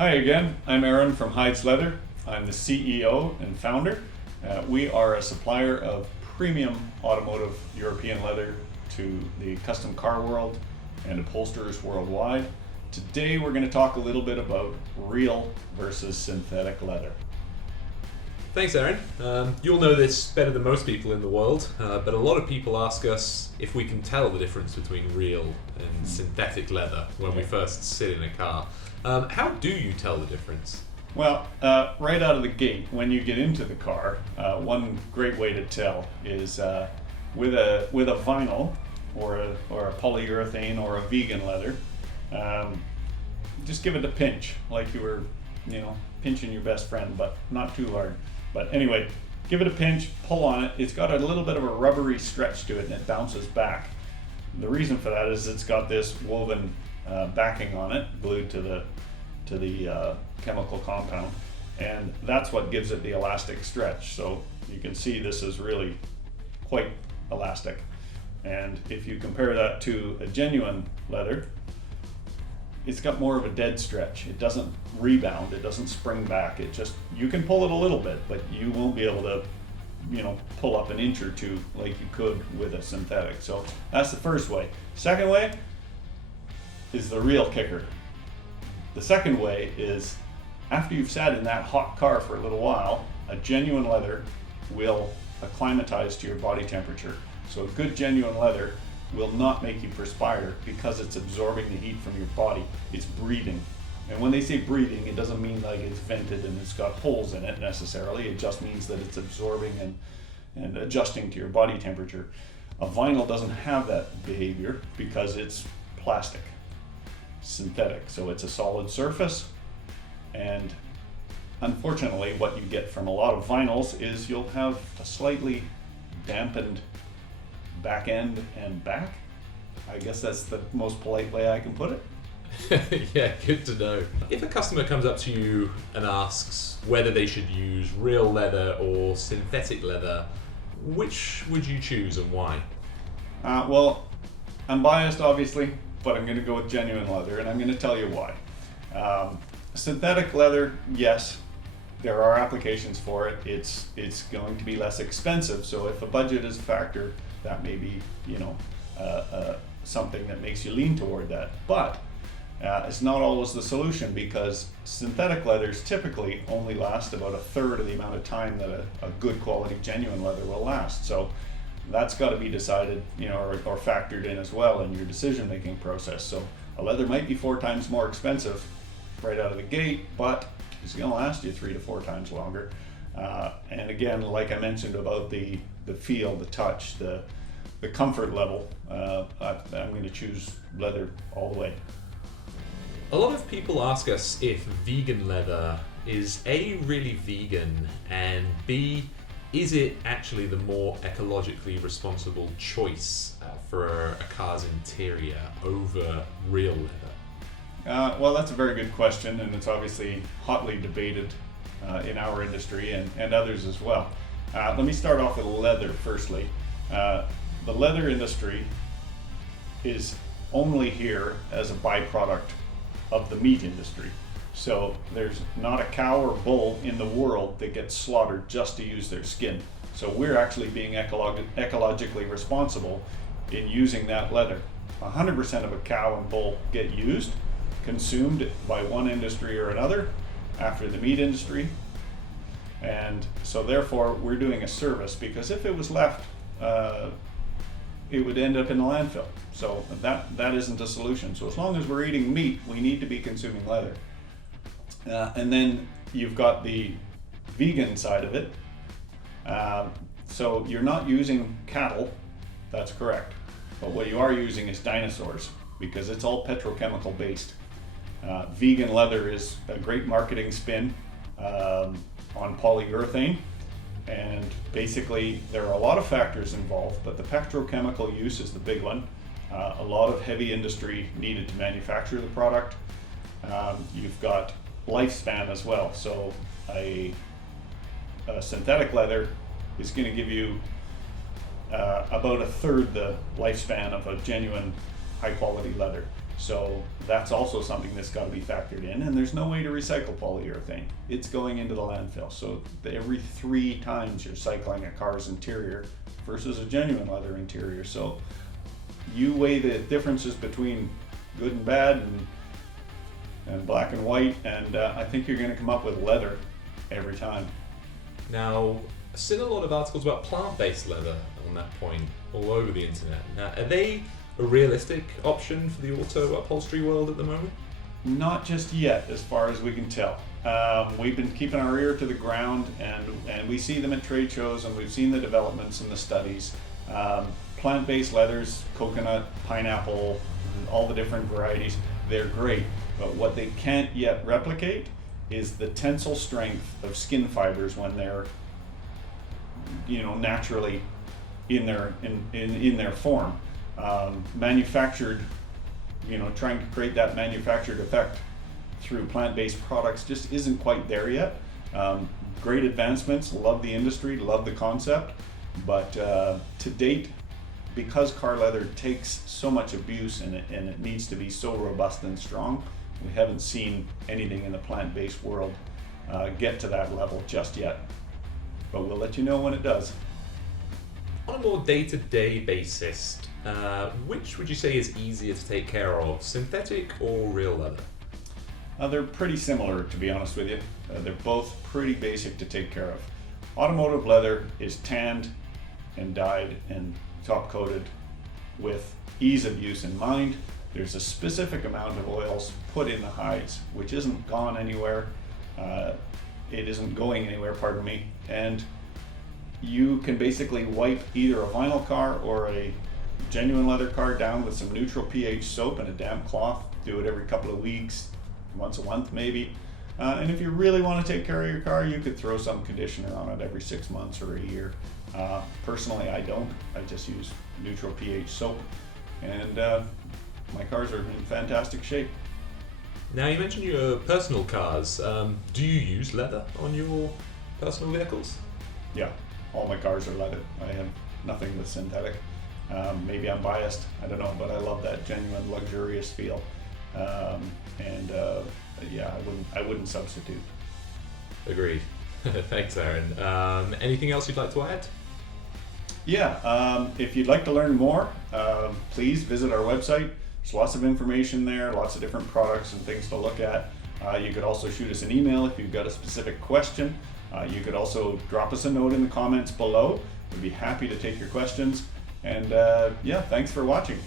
Hi again, I'm Aaron from Hydes Leather. I'm the CEO and founder. We are a supplier of premium automotive European leather to the custom car world and upholsterers worldwide. Today we're going to talk a little bit about real versus synthetic leather. Thanks, Aaron. You'll know this better than most people in the world, but a lot of people ask us if we can tell the difference between real and synthetic leather when we first sit in a car. How do you tell the difference? Well, right out of the gate, when you get into the car, one great way to tell is with a vinyl or a polyurethane or a vegan leather. Just give it a pinch, like you were, pinching your best friend, but not too hard. But anyway, give it a pinch, pull on it. It's got a little bit of a rubbery stretch to it, and it bounces back. The reason for that is it's got this woven backing on it, glued to the chemical compound, and that's what gives it the elastic stretch. So you can see this is really quite elastic. And if you compare that to a genuine leather, it's got more of a dead stretch. It doesn't rebound, it doesn't spring back. You can pull it a little bit, but you won't be able to, pull up an inch or two like you could with a synthetic. So that's the first way. Second way is the real kicker. The second way is after you've sat in that hot car for a little while, a genuine leather will acclimatize to your body temperature. So a good genuine leather will not make you perspire because it's absorbing the heat from your body. It's breathing. And when they say breathing, it doesn't mean like it's vented and it's got holes in it necessarily. It just means that it's absorbing and adjusting to your body temperature. A vinyl doesn't have that behavior because it's plastic, synthetic. So it's a solid surface. And unfortunately, what you get from a lot of vinyls is you'll have a slightly dampened back end and back. I guess that's the most polite way I can put it. Yeah, good to know. If a customer comes up to you and asks whether they should use real leather or synthetic leather, which would you choose and why? Well, I'm biased obviously, but I'm going to go with genuine leather, and I'm going to tell you why. Synthetic leather, yes, there are applications for it. It's going to be less expensive, so if a budget is a factor, that may be, something that makes you lean toward that. But it's not always the solution, because synthetic leathers typically only last about a third of the amount of time that a good quality genuine leather will last. So that's got to be decided, or factored in as well in your decision-making process. So a leather might be 4 times more expensive right out of the gate, but it's going to last you 3 to 4 times longer. And again, like I mentioned about the feel, the touch, the comfort level, I'm going to choose leather all the way. A lot of people ask us if vegan leather is A, really vegan, and B, is it actually the more ecologically responsible choice for a car's interior over real leather? Well, that's a very good question, and it's obviously hotly debated in our industry and others as well. Let me start off with leather firstly. The leather industry is only here as a byproduct of the meat industry. So there's not a cow or bull in the world that gets slaughtered just to use their skin. So we're actually being ecologically responsible in using that leather. 100% of a cow and bull get used, consumed by one industry or another after the meat industry. And so therefore we're doing a service, because if it was left, it would end up in the landfill. So that isn't a solution. So as long as we're eating meat, we need to be consuming leather. And then you've got the vegan side of it. So you're not using cattle, that's correct. But what you are using is dinosaurs, because it's all petrochemical based. Vegan leather is a great marketing spin on polyurethane. And basically there are a lot of factors involved, but the petrochemical use is the big one. A lot of heavy industry needed to manufacture the product. You've got lifespan as well. So a synthetic leather is going to give you about a third the lifespan of a genuine high quality leather. So that's also something that's got to be factored in, and there's no way to recycle polyurethane. It's going into the landfill. So every 3 times you're cycling a car's interior versus a genuine leather interior. So you weigh the differences between good and bad and black and white, and I think you're going to come up with leather every time. Now, I've seen a lot of articles about plant-based leather on that point all over the internet. Now, are they a realistic option for the auto upholstery world at the moment? Not just yet, as far as we can tell. We've been keeping our ear to the ground, and we see them at trade shows, and we've seen the developments and the studies. Plant-based leathers, coconut, pineapple, all the different varieties, they're great. But what they can't yet replicate is the tensile strength of skin fibers when they're, naturally in their form. Manufactured, trying to create that manufactured effect through plant-based products just isn't quite there yet. Great advancements, love the industry, love the concept, but to date, because car leather takes so much abuse and it needs to be so robust and strong, we haven't seen anything in the plant-based world get to that level just yet. But we'll let you know when it does. On a more day-to-day basis, which would you say is easier to take care of, synthetic or real leather? They're pretty similar, to be honest with you. They're both pretty basic to take care of. Automotive leather is tanned and dyed and top coated with ease of use in mind. There's a specific amount of oils put in the hides, which isn't gone anywhere. It isn't going anywhere, pardon me. And you can basically wipe either a vinyl car or a genuine leather car down with some neutral pH soap and a damp cloth. Do it every couple of weeks, once a month maybe. And if you really want to take care of your car, you could throw some conditioner on it every 6 months or a year. Personally, I don't. I just use neutral pH soap, and my cars are in fantastic shape. Now, you mentioned your personal cars. Do you use leather on your personal vehicles? Yeah, all my cars are leather. I have nothing that's synthetic. Maybe I'm biased, I don't know, but I love that genuine luxurious feel. Yeah, I wouldn't substitute. Agreed. Thanks, Aaron. Anything else you'd like to add? Yeah, if you'd like to learn more, please visit our website. There's lots of information there, lots of different products and things to look at. You could also shoot us an email if you've got a specific question. You could also drop us a note in the comments below. We'd be happy to take your questions. And yeah, thanks for watching.